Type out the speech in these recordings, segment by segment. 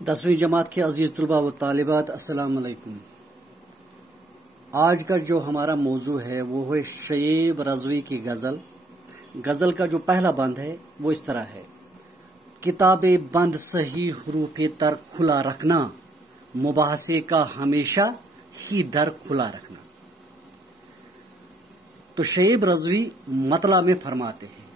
10वीं जमात के अजीज़ तलबा व तालिबात अस्सलाम वालेकुम। आज का जो हमारा मौजू है वो है शएब रज़वी की गज़ल का जो पहला बंद है वो इस तरह है। किताबे बंद सही हरूफ़े तर खुला रखना, मुबाहसे का हमेशा ही दर खुला रखना। तो शएब रज़वी मतला में फरमाते हैं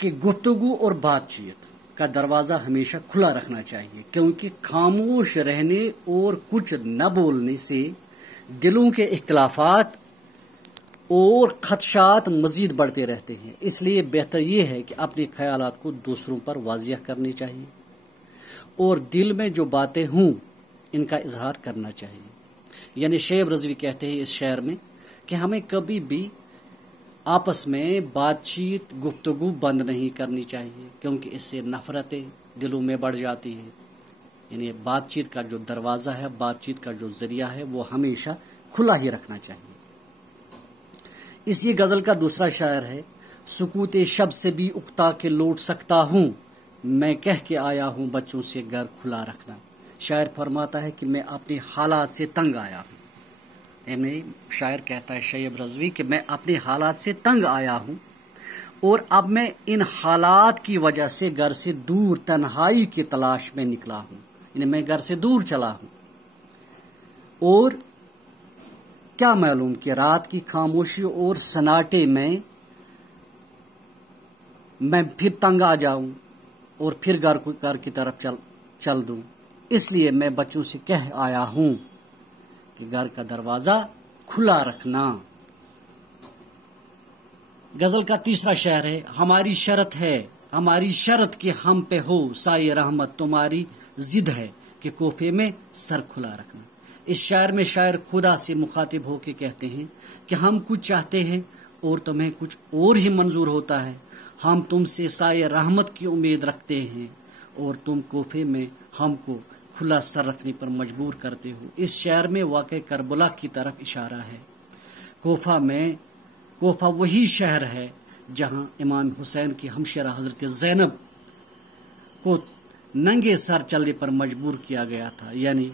कि गुफ्तगू और बातचीत का दरवाज़ा हमेशा खुला रखना चाहिए, क्योंकि खामोश रहने और कुछ न बोलने से दिलों के इख्तिलाफात और खदशात मज़ीद बढ़ते रहते हैं। इसलिए बेहतर ये है कि अपने ख्यालात को दूसरों पर वाज़िह करनी चाहिए और दिल में जो बातें हों इनका इजहार करना चाहिए। यानी शएब रज़वी कहते हैं इस शेर में कि हमें कभी भी आपस में बातचीत गुफ्तगू बंद नहीं करनी चाहिए, क्योंकि इससे नफ़रतें दिलों में बढ़ जाती हैं। यानी बातचीत का जो दरवाज़ा है, बातचीत का जो ज़रिया है वो हमेशा खुला ही रखना चाहिए। इसी गज़ल का दूसरा शायर है, सुकूते शब से भी उकता के लौट सकता हूँ, मैं कह के आया हूँ बच्चों से घर खुला रखना। शायर फरमाता है कि मैं अपने हालात से तंग आया हूँ। शायर कहता है शएब रज़वी कि मैं अपने हालात से तंग आया हूँ और अब मैं इन हालात की वजह से घर से दूर तन्हाई की तलाश में निकला हूँ। यानी मैं घर से दूर चला हूँ और क्या मालूम कि रात की खामोशी और सन्नाटे में मैं फिर तंग आ जाऊं और फिर घर की तरफ चल दूं। इसलिए मैं बच्चों से कह आया हूं कि घर का दरवाजा खुला रखना। गजल का तीसरा शेर है, हमारी शर्त कि हम पे हो साए रहमत, तुम्हारी जिद है कि कोफे में सर खुला रखना। इस शायर में शायर खुदा से मुखातिब होकर कहते हैं कि हम कुछ चाहते हैं और तुम्हें कुछ और ही मंजूर होता है। हम तुमसे साए रहमत की उम्मीद रखते हैं और तुम कोफे में हमको खुला सर रखने पर मजबूर करते हो। इस शायर में वाक़ई करबला की तरफ इशारा है। कोफा वही शहर है जहां इमाम हुसैन की हमशरा हजरत ज़ैनब को नंगे सर चलने पर मजबूर किया गया था। यानी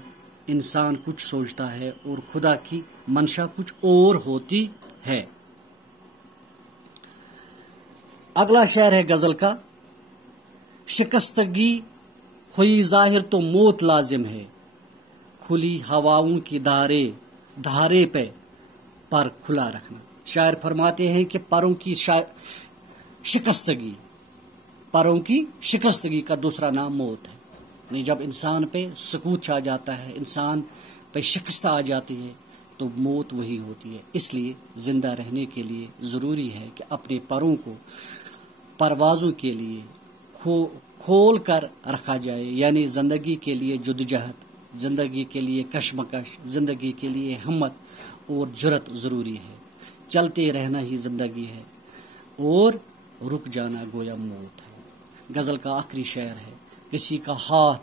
इंसान कुछ सोचता है और खुदा की मंशा कुछ और होती है। अगला शेर है गजल का, शिकस्तगी हुई जाहिर तो मौत लाजिम है, खुली हवाओं की धारे पे पर खुला रखना। शायर फरमाते हैं कि परों की शिकस्तगी का दूसरा नाम मौत है। यानी जब इंसान पे सुकूत छा जाता है, इंसान पे शिकस्त आ जाती है, तो मौत वही होती है। इसलिए जिंदा रहने के लिए ज़रूरी है कि अपने परों को परवाज़ों के लिए खोल कर रखा जाए। यानी ज़िंदगी के लिए जुद्दोजहद, ज़िंदगी के लिए कशमकश, ज़िंदगी के लिए हिम्मत और जुर्रत ज़रूरी है। चलते रहना ही ज़िंदगी है और रुक जाना गोया मौत है। गज़ल का आखिरी शेर है, किसी का हाथ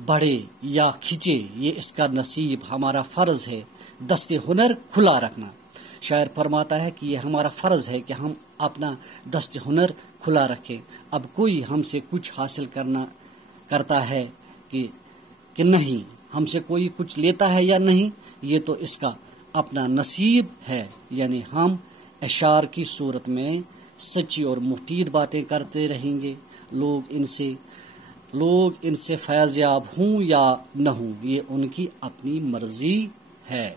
बढ़े या खींचे ये इसका नसीब, हमारा फ़र्ज़ है दस्ते हुनर खुला रखना। शायर फरमाता है कि ये हमारा फ़र्ज़ है कि हम अपना दस्ते हुनर खुला रखें। अब कोई हमसे कुछ हासिल करता है कि नहीं, हमसे कोई कुछ लेता है या नहीं, ये तो इसका अपना नसीब है। यानी हम अशार की सूरत में सच्ची और मुफीद बातें करते रहेंगे। लोग इनसे फैज़याब हों या न हों, ये उनकी अपनी मर्जी है।